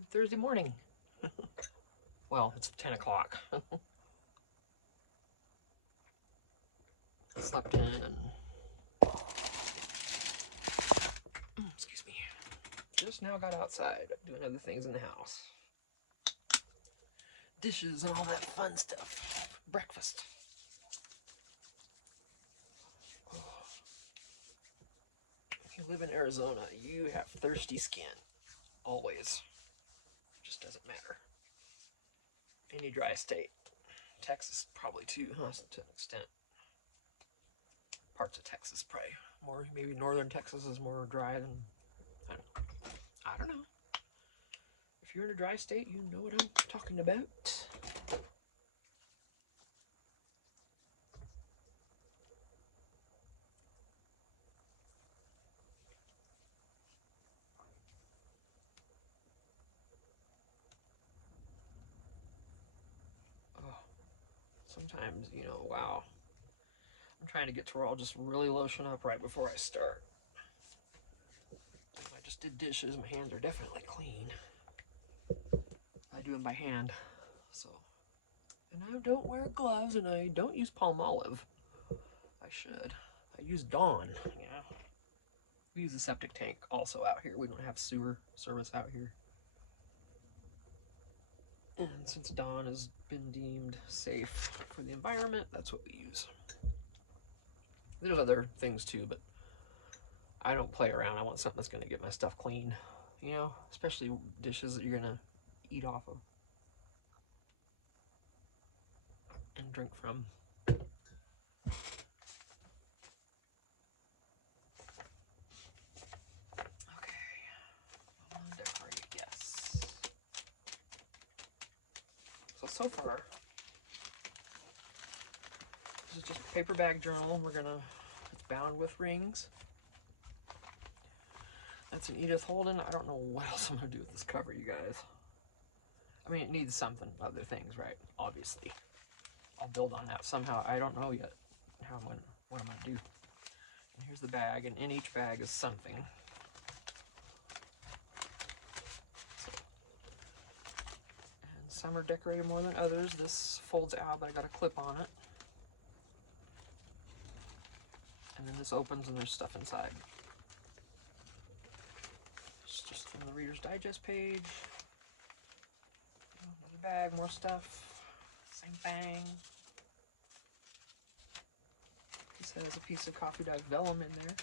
Good Thursday morning. Well, it's 10 o'clock. Slept in and excuse me. Just now got outside doing other things in the house. Dishes and all that fun stuff. Breakfast. If you live in Arizona, you have thirsty skin. Always. Just doesn't matter. Any dry state. Texas probably too, huh, to an extent. Parts of Texas probably more, maybe northern Texas is more dry than, I don't know. If you're in a dry state, you know what I'm talking about. Oh, sometimes, wow. I'm trying to get to where I'll just really lotion up right before I start. I just did dishes. My hands are definitely clean. I do them by hand. So, and I don't wear gloves, and I don't use palm olive. I should. I use Dawn, We use a septic tank also out here. We don't have sewer service out here. And since Dawn has been deemed safe for the environment, that's what we use. There's other things too, but I don't play around. I want something that's going to get my stuff clean, especially dishes that you're going to eat off of and drink from. Decorate, yes. So far, this is just a paper bag journal. It's bound with rings. That's an Edith Holden. I don't know what else I'm gonna do with this cover, you guys. I mean, it needs something, other things, right? Obviously. I'll build on that somehow. I don't know yet what I'm gonna do. And here's the bag, and in each bag is something. Some are decorated more than others. This folds out, but I got a clip on it. And then this opens and there's stuff inside. It's just from the Reader's Digest page. Another bag, more stuff. Same thing. This has a piece of coffee dye vellum in there.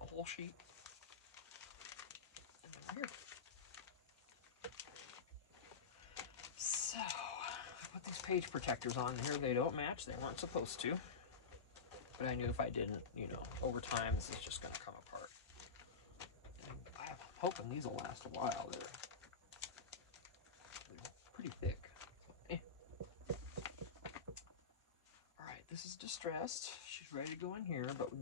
A whole sheet. And then here. So, I put these page protectors on here. They don't match. They weren't supposed to. But I knew if I didn't, over time, this is just going to come apart. And I'm hoping these will last a while. They're pretty thick. Alright, this is distressed. She's ready to go in here, but or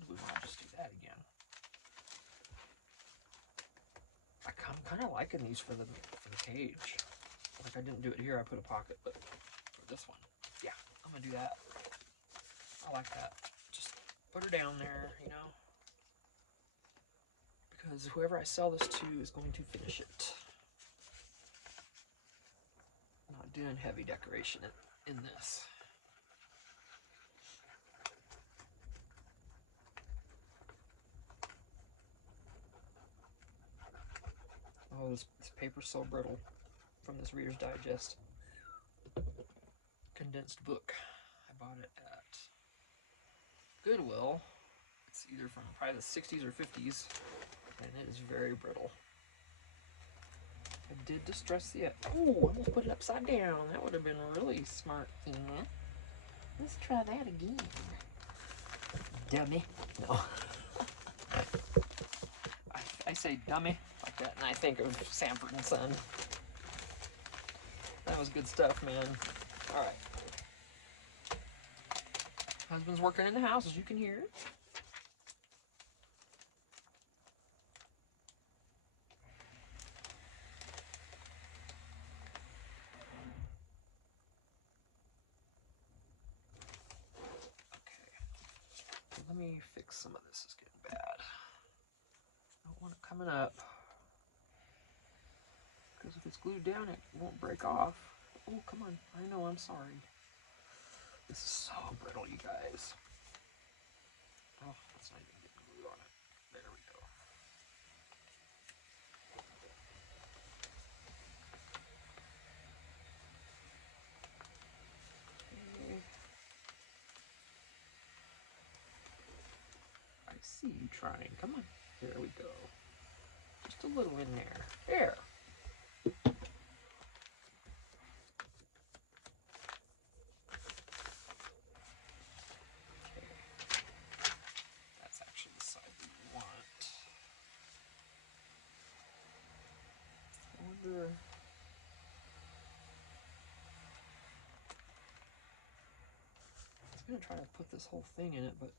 do we want to just do that again? I'm kind of liking these for the page. Like I didn't do it here, I put a pocket, but for this one, yeah, I'm gonna do that. I like that. Just put her down there, because whoever I sell this to is going to finish it. I'm not doing heavy decoration in this. Oh, this paper's so brittle from this Reader's Digest condensed book. I bought it at Goodwill. It's either from probably the 60s or 50s, and it is very brittle. I did distress the... Oh, I almost put it upside down. That would have been a really smart thing. Let's try that again. Dummy. No. I say dummy like that, and I think of Sanford and Son. That was good stuff, man. All right. Husband's working in the house, as you can hear. Okay. Let me fix some of this. It's getting bad. I don't want it coming up. Because if it's glued down, it won't break off. Oh, come on. I know, I'm sorry. This is so brittle, you guys. Oh, that's not even getting glue on it. There we go. Okay. I see you trying. Come on. There we go. Just a little in there. There. Okay. That's actually the side we want. I wonder... I was going to try to put this whole thing in it, but...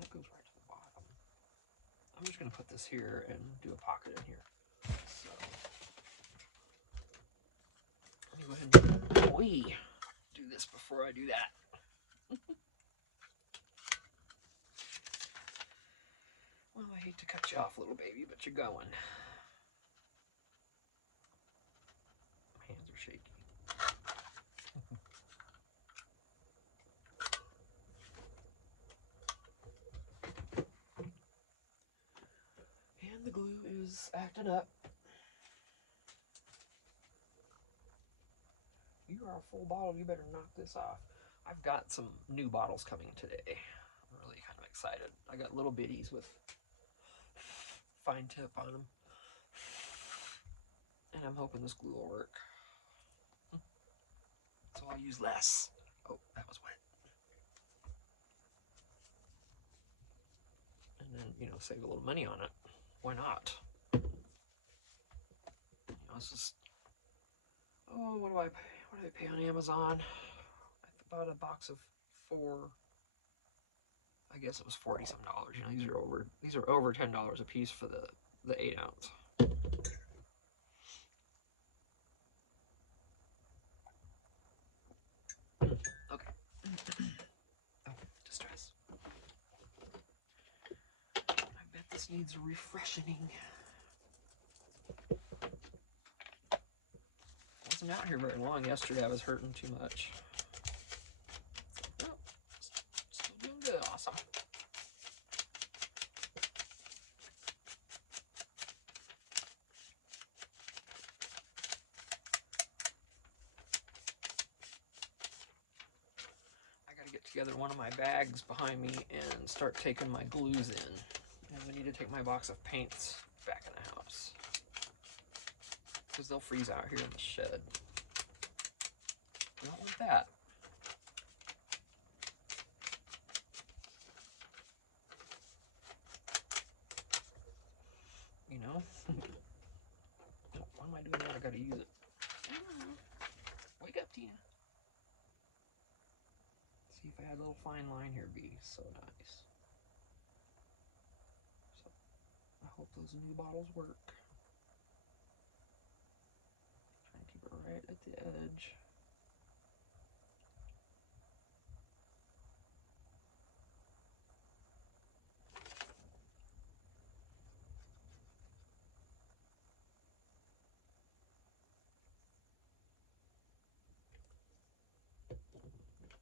that goes right to the bottom. I'm just going to put this here and do a pocket in here. So... let me go ahead and do this before I do that. Well, I hate to cut you off, little baby, but you're going. My hands are shaky. And the glue is acting up. You are a full bottle, you better knock this off. I've got some new bottles coming today. I'm really kind of excited. I got little bitties with fine tip on them. And I'm hoping this glue will work. So I'll use less. Oh, that was wet. And then, you know, save a little money on it. Why not? You know, it's just... oh, what do I pay on Amazon? I bought a box of 4. I guess it was $40 some. You know, these are over $10 a piece for the 8 ounce. Okay. Oh, distress. I bet this needs a refreshing. I wasn't out here very long yesterday. I was hurting too much. Oh, still doing good. Awesome. I gotta get together one of my bags behind me and start taking my glues in. And I need to take my box of paints back in the house, because they'll freeze out here in the shed. I don't want that. You know? Oh, why am I doing that? I gotta use it. Wake up, Tina. See if I had a little fine line here, be so nice. So I hope those new bottles work. Try and keep it right at the edge.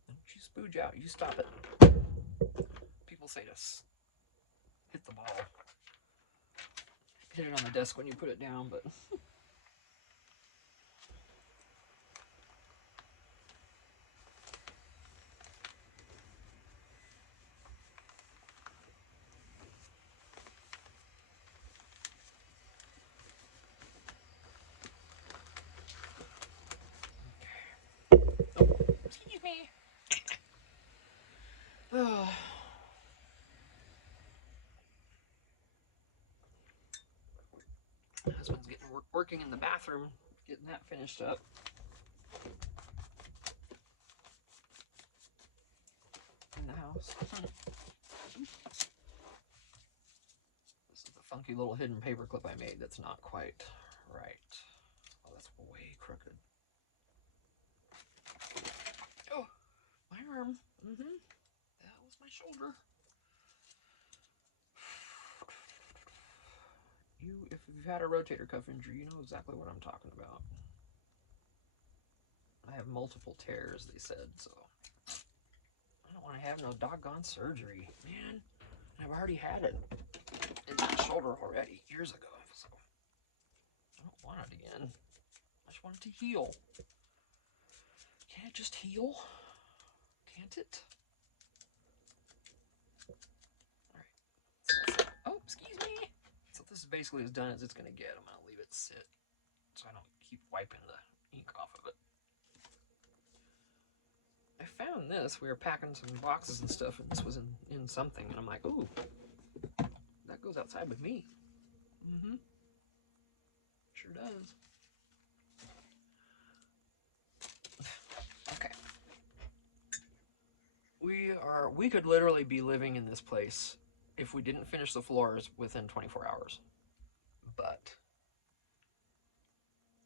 Don't you spooge out, you stop it. People say to hit the ball. Hit it on the desk when you put it down, but excuse me. Oh. My husband's getting working in the bathroom, getting that finished up. house. This is the funky little hidden paper clip I made that's not quite right. Oh, that's way crooked. Oh, my arm. That was my shoulder. If you've had a rotator cuff injury, you know exactly what I'm talking about. I have multiple tears, they said, so I don't want to have no doggone surgery, man. And I've already had it in my shoulder already years ago, so I don't want it again. I just want it to heal. Can't it just heal? Can't it? Alright. So oh, excuse me. So this is basically as done as it's going to get. I'm going to leave it sit so I don't keep wiping the ink off of it. I found this. We were packing some boxes and stuff, and this was in something, and I'm like, ooh, that goes outside with me. Sure does. Okay. We could literally be living in this place if we didn't finish the floors within 24 hours. But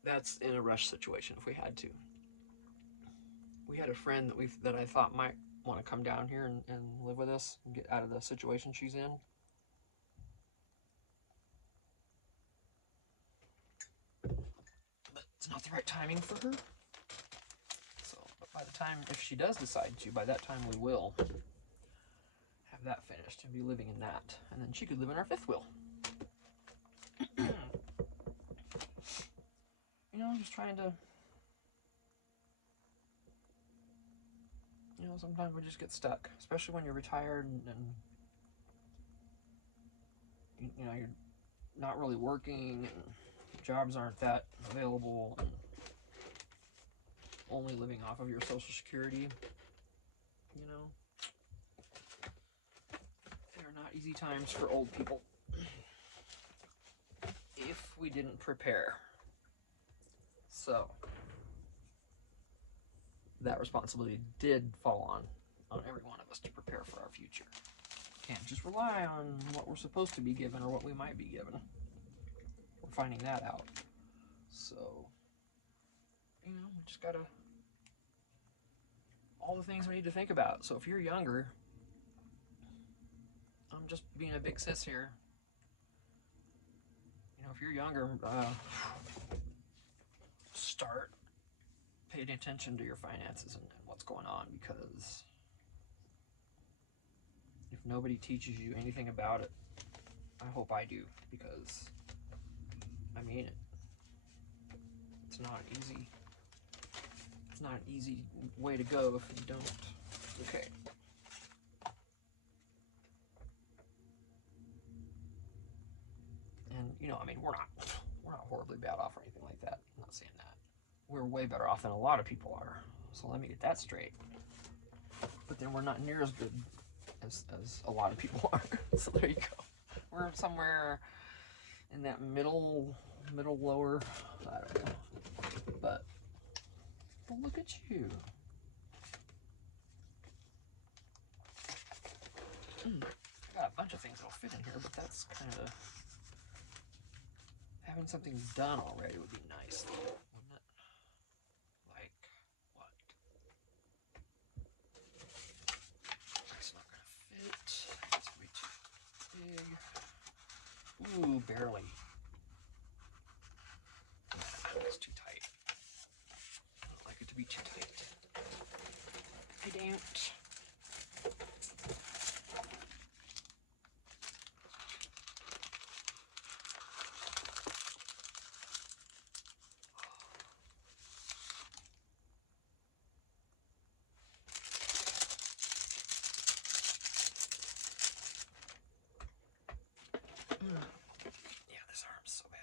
that's in a rush situation if we had to. We had a friend that I thought might want to come down here and live with us and get out of the situation she's in. But it's not the right timing for her. So by the time, if she does decide to, by that time we will have that finished and be living in that. And then she could live in our fifth wheel. You know, just trying to, you know, sometimes we just get stuck, especially when you're retired and you know, you're not really working and jobs aren't that available and only living off of your Social Security. You know, they are not easy times for old people if we didn't prepare. So that responsibility did fall on every one of us to prepare for our future. Can't just rely on what we're supposed to be given or what we might be given. We're finding that out. So, you know, we just gotta, all the things we need to think about. So if you're younger, I'm just being a big sis here. You know, if you're younger, start paying attention to your finances and what's going on, because if nobody teaches you anything about it, I hope I do, because I mean it. It's not easy. It's not an easy way to go if you don't. Okay. And you know, I mean, we're not horribly bad off or anything like that. I'm not saying that. We're way better off than a lot of people are. So let me get that straight. But then we're not near as good as a lot of people are. So there you go. We're somewhere in that middle lower, I don't know. But look at you. I got a bunch of things that'll fit in here, but that's kind of, having something done already would be nice, wouldn't it? Like what? It's not gonna fit. It's way too big. Ooh, barely. It's too tight. I don't like it to be too tight. I don't. Yeah, this arm's so bad.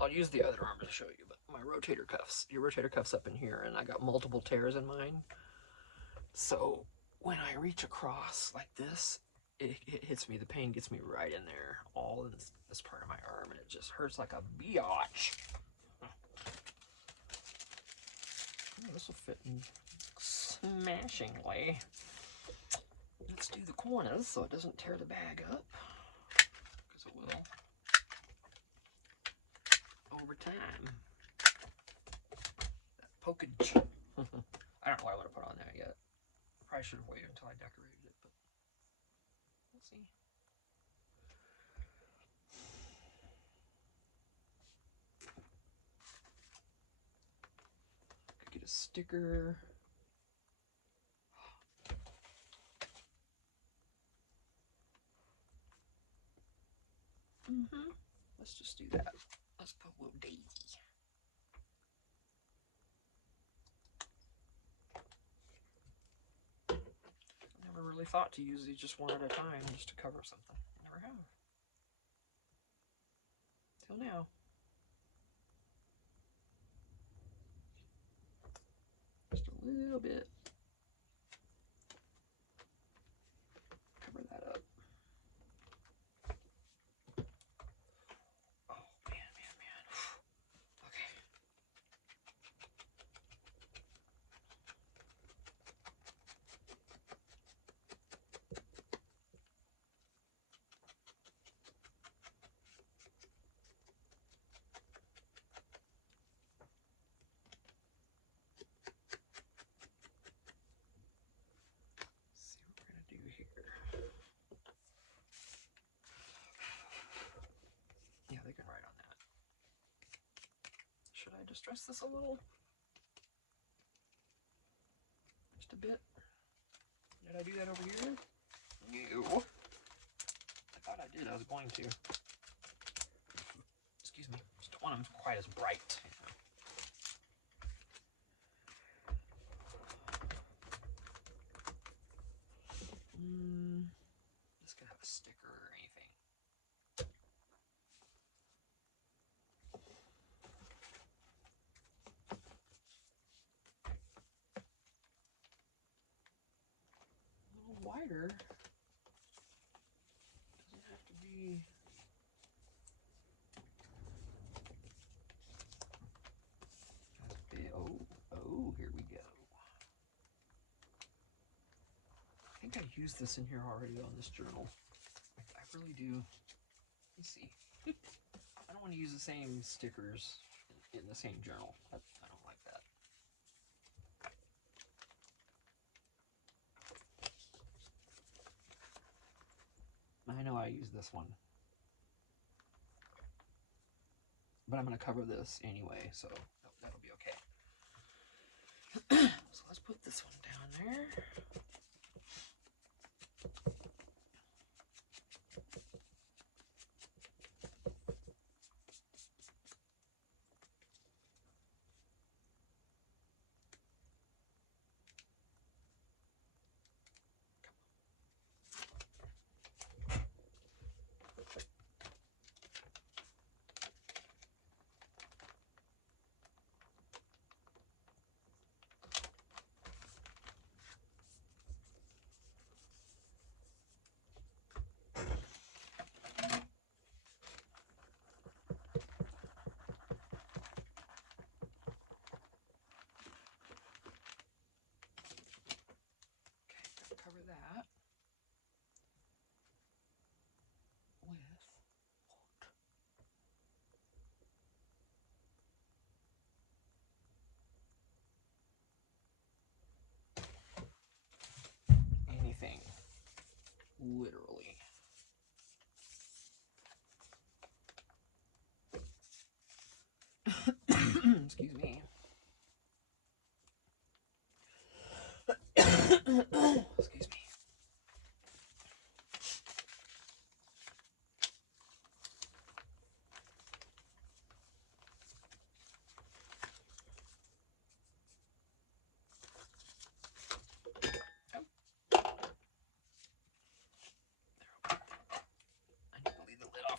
I'll use the other arm to show you, but my rotator cuffs, your rotator cuff's up in here, and I got multiple tears in mine. So when I reach across like this, it hits me, the pain gets me right in there, all in this part of my arm, and it just hurts like a biatch. Oh, this will fit in smashingly. Let's do the corners so it doesn't tear the bag up, because it will over time. That pokage. I don't know what I want to put on there yet. Probably should have waited until I decorated it, but we'll see. Could get a sticker. Let's just do that. Let's put a little daisy. I never really thought to use these just one at a time just to cover something. I never have. Till now. Just a little bit. Cover that up. Oh, man. Okay. Let's see what we're going to do here. Yeah, they can write on that. Should I distress this a little? Just a bit? Did I do that over here? No. I thought I did. I was going to. Excuse me. Just don't want them quite as bright. This could have a sticker or anything. A little wider. Doesn't have to be. That's big. Oh, here we go. I think I used this in here already on this journal. I really do. Let me see. I don't want to use the same stickers in the same journal. I don't like that. I know I used this one, but I'm going to cover this anyway, so that'll be okay. So let's put this one down there. Cover that with anything, literally. Excuse me. Excuse me.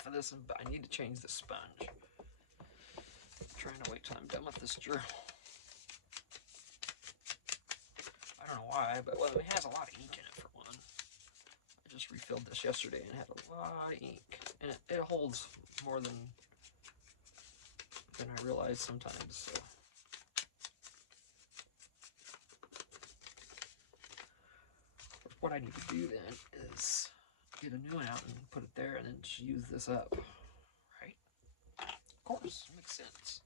For this, but I need to change the sponge. I'm trying to wait till I'm done with this journal. I don't know why, but well, it has a lot of ink in it for one. I just refilled this yesterday and it had a lot of ink, and it holds more than I realize sometimes. So. What I need to do then is get a new one out and put it there, and then just use this up, right? Of course, makes sense.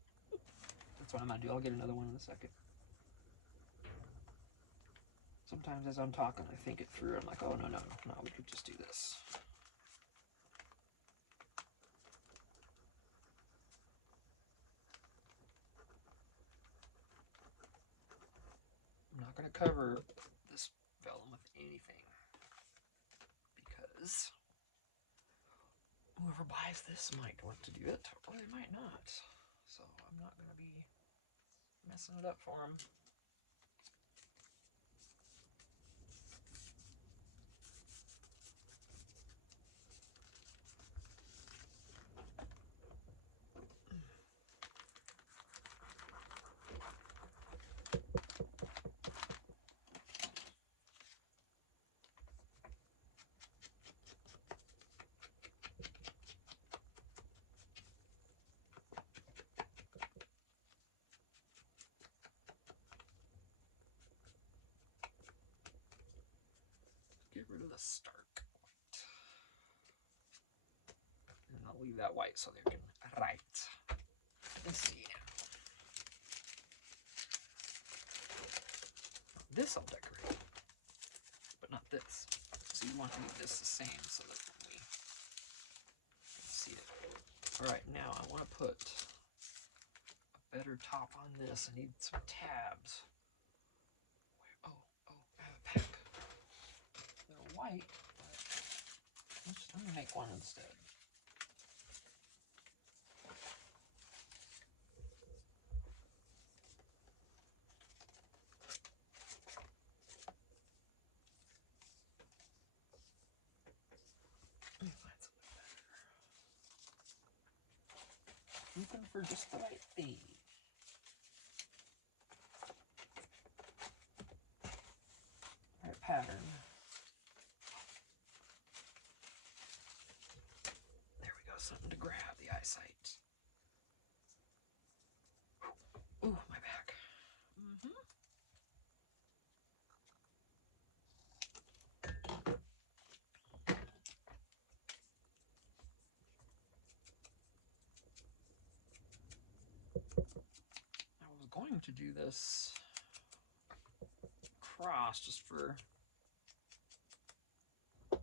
That's what I'm gonna do. I'll get another one in a second. Sometimes as I'm talking, I think it through. I'm like, oh, no, we could just do this. I'm not gonna cover this vellum with anything because whoever buys this might want to do it, or they might not. So I'm not gonna be messing it up for them. Get rid of the stark white. And I'll leave that white so they can write. Let's see. This I'll decorate, but not this. So you want to leave this the same so that when we can see it. Alright, now I want to put a better top on this. I need some tabs. Oh, I have a pack. They're white, but let me make one instead. Let me find something better. Looking for just the right thing. Right pattern. There we go, something to grab the eyesight. Ooh, my back. I was going to do this cross just for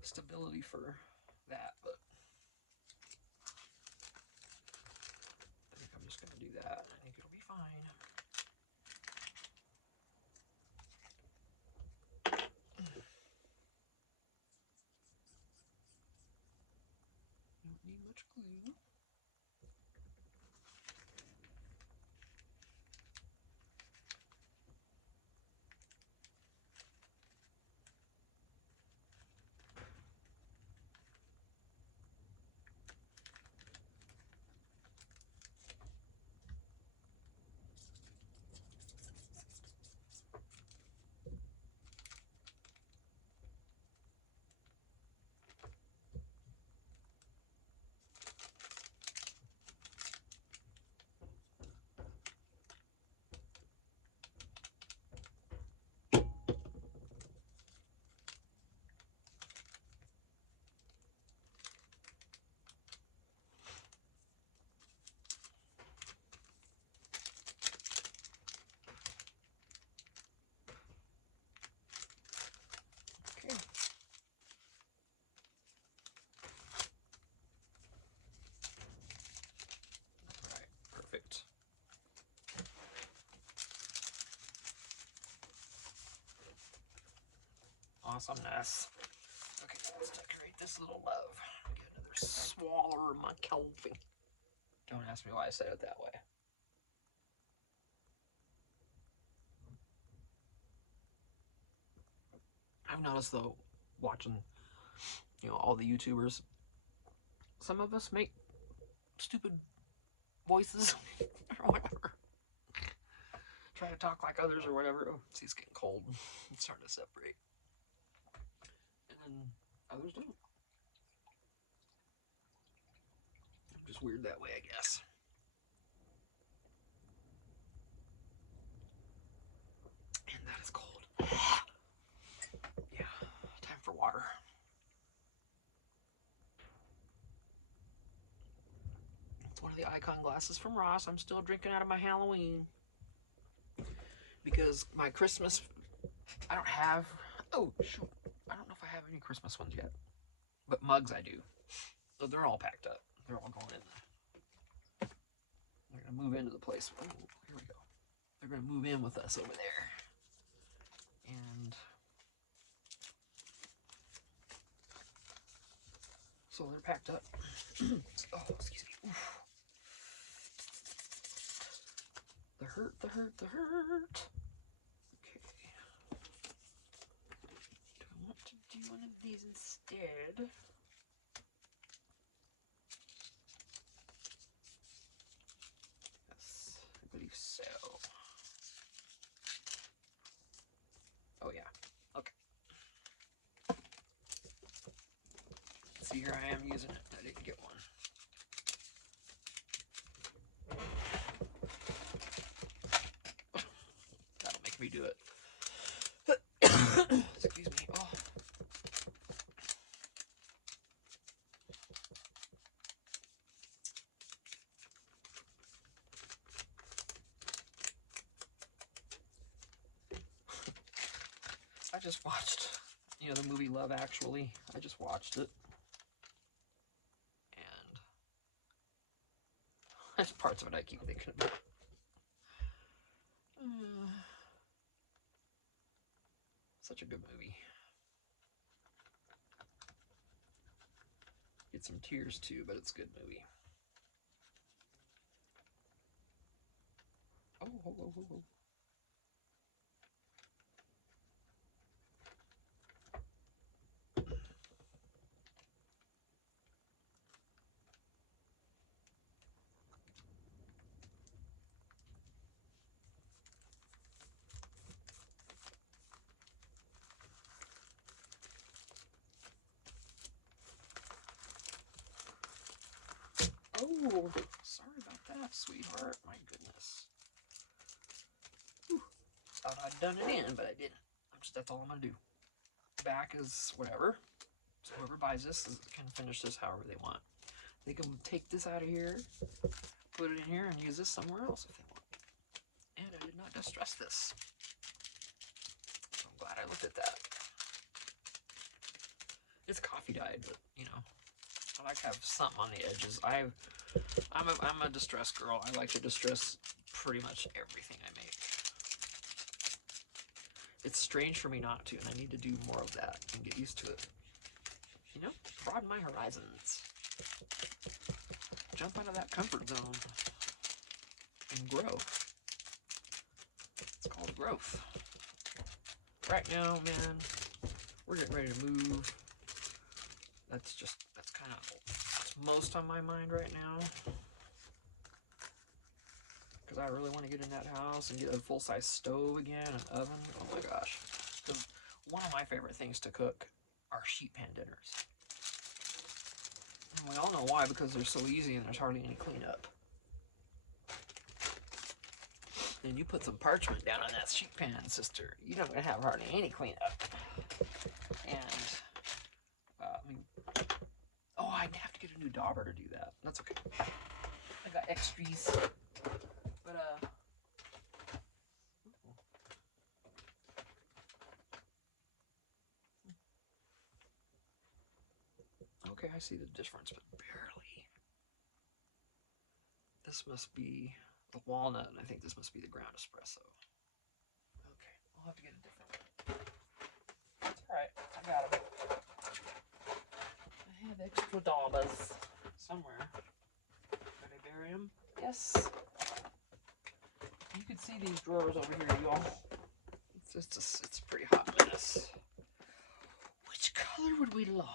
stability for that, but I think I'm just going to do that. I think it'll be fine. Don't need much glue. Okay. All right, perfect. Awesomeness. Okay, let's decorate this little love. Get another swaller of my coffee. Don't ask me why I said it that way. I've noticed though, watching, all the YouTubers, some of us make stupid voices or whatever. try to talk like others or whatever. Oh, see, it's getting cold. It's starting to separate. And then others don't. I'm just weird that way, I guess. And that is cold. Yeah, time for water. It's one of the icon glasses from Ross. I'm still drinking out of my Halloween. Because my Christmas, I don't have, oh shoot, I don't know if I have any Christmas ones yet. But mugs I do. So they're all packed up. They're all going in there. They're going to move into the place. Oh, here we go. They're going to move in with us over there. And so they're packed up. Oh, excuse me. Oof. The hurt, the hurt, the hurt. Okay. Do I want to do one of these instead? Yes, I believe so. Oh yeah. Okay. See, here I am using it. I didn't get one. That'll make me do it. Excuse me. Oh. I just watched, the movie Love Actually. I just watched it. And there's parts of it I keep thinking about. Such a good movie. Get some tears too, but it's a good movie. Oh, oh, oh, oh, oh. Oh, sorry about that, sweetheart. My goodness. Whew. Thought I'd done it in, but I didn't. That's all I'm gonna do. Back is whatever. So whoever buys this can finish this however they want. They can take this out of here, put it in here, and use this somewhere else if they want. And I did not distress this. So I'm glad I looked at that. It's coffee dyed, but I like to have something on the edges. I'm a distress girl. I like to distress pretty much everything I make. It's strange for me not to, and I need to do more of that and get used to it. Broaden my horizons. Jump out of that comfort zone and grow. It's called growth. Right now, man, we're getting ready to move. That's kind of what's most on my mind right now. Because I really want to get in that house and get a full-size stove again, an oven. Oh my gosh. Because one of my favorite things to cook are sheet pan dinners. And we all know why, because they're so easy and there's hardly any cleanup. Then you put some parchment down on that sheet pan, sister. You're not going to have hardly any cleanup. And, I'd have to get a new dauber to do that. That's okay. I got extras. But, okay, I see the difference, but barely. This must be the walnut, and I think this must be the ground espresso. Okay, I'll have to get a different one. That's alright, I got them. I have extra daubers somewhere. Did I bury them? Yes. You can see these drawers over here, y'all. It's a pretty hot mess. Which color would we like?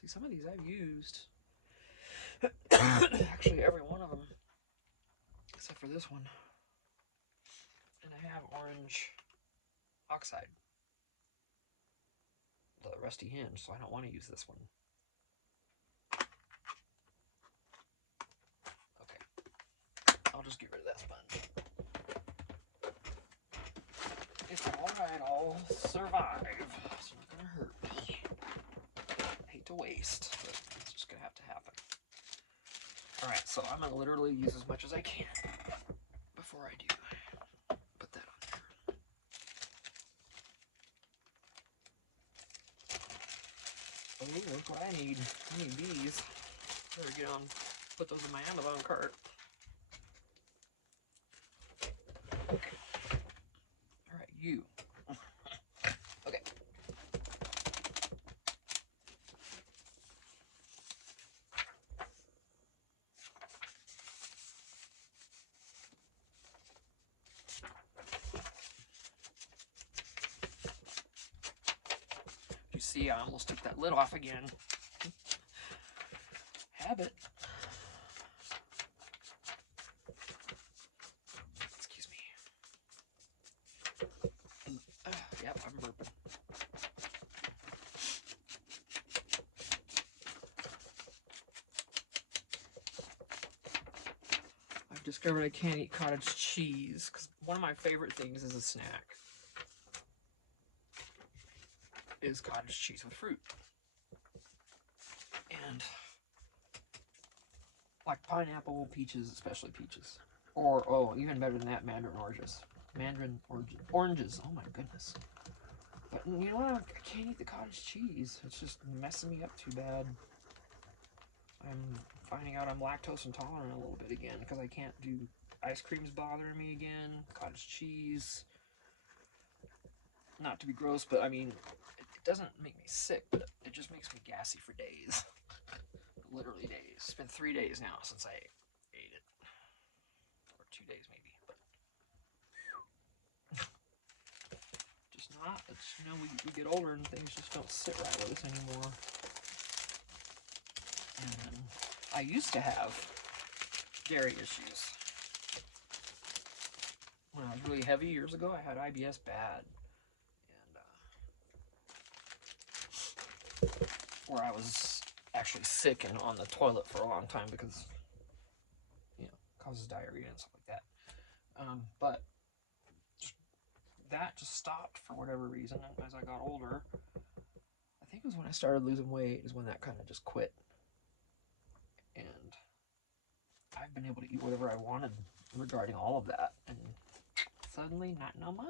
See, some of these I've used. Actually, every one of them. except for this one. And I have orange oxide, the rusty hinge, so I don't want to use this one. Okay, I'll just get rid of that sponge. It's alright, I'll survive. It's not gonna hurt me. I hate to waste, but it's just gonna have to happen. Alright, so I'm gonna literally use as much as I can before I do. Put that on there. Oh, look what I need. I need these. Better get on, put those in my Amazon cart. Okay. Alright, you. Okay. You see, I almost took that lid off again. Habit. Excuse me. Yep, I'm burping. I've discovered I can't eat cottage cheese because one of my favorite things as a snack is cottage cheese with fruit. And like pineapple, peaches, especially peaches. Or, oh, even better than that, mandarin oranges. Oranges. Oh my goodness. But you know what? I can't eat the cottage cheese. It's just messing me up too bad. I'm finding out I'm lactose intolerant a little bit again because I can't do ice cream's bothering me again. Cottage cheese. Not to be gross, but I mean, it doesn't make me sick, but it just makes me gassy for days. Literally days. It's been 3 days now since I ate it. Or 2 days maybe. But just not. It's, you know, we get older and things just don't sit right with us anymore. And I used to have dairy issues. When I was really heavy years ago, I had IBS bad. And where I was actually sick and on the toilet for a long time because, you know, causes diarrhea and stuff like that. But that just stopped for whatever reason. And as I got older, I think it was when I started losing weight is when that kind of just quit. And I've been able to eat whatever I wanted regarding all of that. And suddenly, not no more.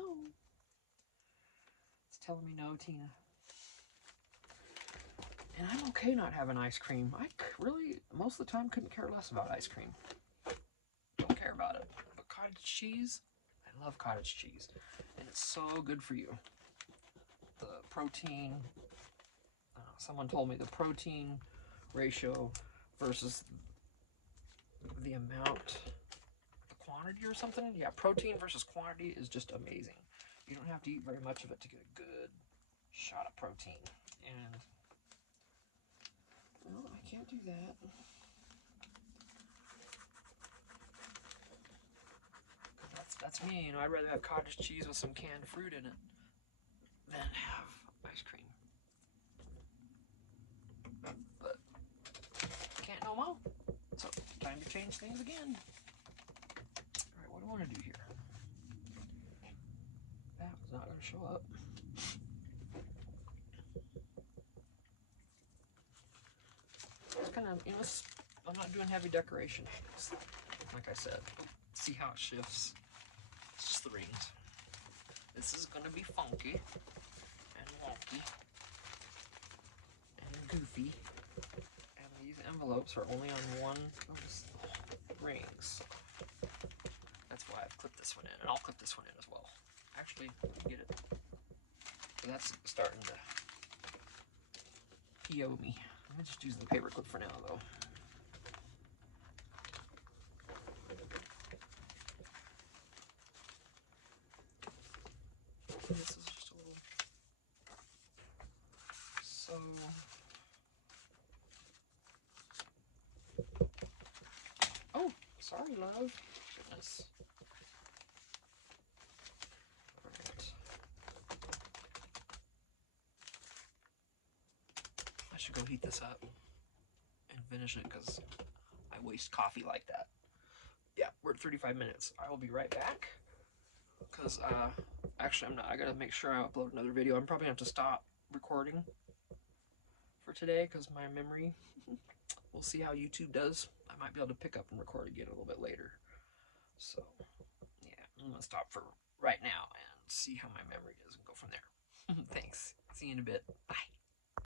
It's telling me no, Tina. And I'm okay not having ice cream. I really, most of the time, couldn't care less about ice cream. Don't care about it. But cottage cheese, I love cottage cheese. And it's so good for you. The protein, someone told me the protein ratio versus the amount, the quantity or something. Yeah, protein versus quantity is just amazing. You don't have to eat very much of it to get a good shot of protein. And well, I can't do that. That's me, you know, I'd rather have cottage cheese with some canned fruit in it than have ice cream. But can't no more. So time to change things again. Alright, what do I want to do here? That was not going to show up. It's kind of, you know, I'm not doing heavy decoration. Like I said, see how it shifts. It's just the rings. This is going to be funky and wonky and goofy. And these envelopes are only on one of the rings. That's why I've clipped this one in, and I'll clip this one in as well. Actually, get it. So that's starting to PO me. I'm gonna just use the paper clip for now, though. This is just a little. So. Oh, sorry, love. Goodness. should go heat this up and finish it because I waste coffee like that. Yeah, we're at 35 minutes. I will be right back because actually I'm not. I gotta make sure I upload another video. I'm probably gonna have to stop recording for today because my memory. We'll see how YouTube does. I might be able to pick up and record again a little bit later. So yeah, I'm gonna stop for right now and see how my memory is and go from there. Thanks. See you in a bit. Bye.